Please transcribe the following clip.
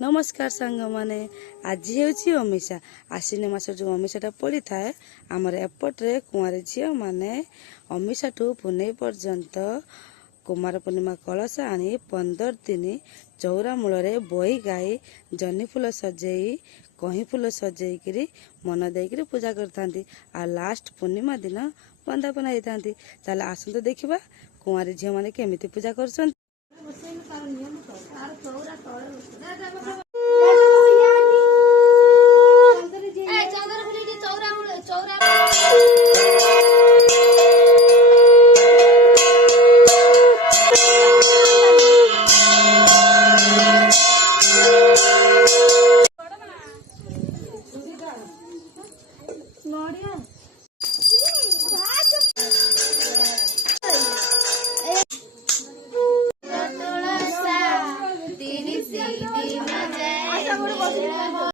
नमस्कार सांग माने आज हूँ अमिषा आश्विन मास जो अमिषाटा पड़ी थाए आमर एपटे कुआरी झील माने अमिषा ठू पुनै पर्यंत कुमार पूर्णिमा कलश आनी 15 दिन चौरा मूल बही गाई जनी फूल सजेई कहीं फूल सजेकरी मन देकर पूजा करता लास्ट पूर्णिमा दिन बंदापना होती ताले आसतु देखा कुआरी झील माने केमिति पूजा कर।